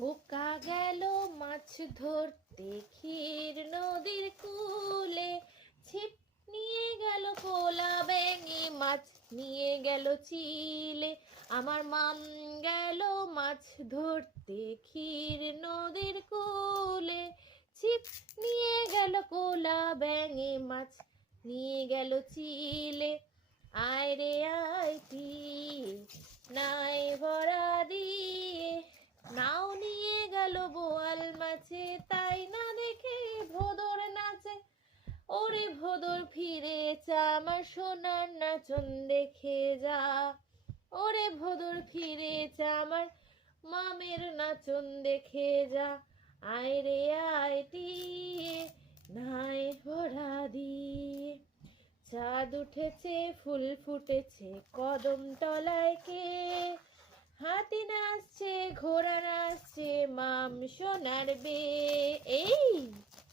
খোকা গেল মাছ ধরতে ক্ষীর নদীর কূলে, ছিপ নিয়ে গেল কোলা ব্যাঙে, মাছ নিয়ে গেল চিলে। আমার মাম গেল মাছ ধরতে ক্ষীর নদীর কূলে, ছিপ নিয়ে গেল কোলা ব্যাঙে, মাছ নিয়ে গেল চিলে। আয় রে আয় টিয়ে নাই ভরা দিয়ে, নাও নিয়ে গেল বোয়াল মাছে, তাই না দেখে ভোদর নাচে। ওরে ভোদর ফিরে চা, আমার সোনার নাচন দেখে যা। ওরে ভোদর ফিরে চা, আমার মামের নাচন দেখে যা। আয় রে আয় টিয়ে নাই ভরা দিয়ে, চাঁদ উঠেছে ফুল ফুটেছে কদম তলায় কে, হাতি নাচছে ঘোড়া নাচছে মাম সোনার বে।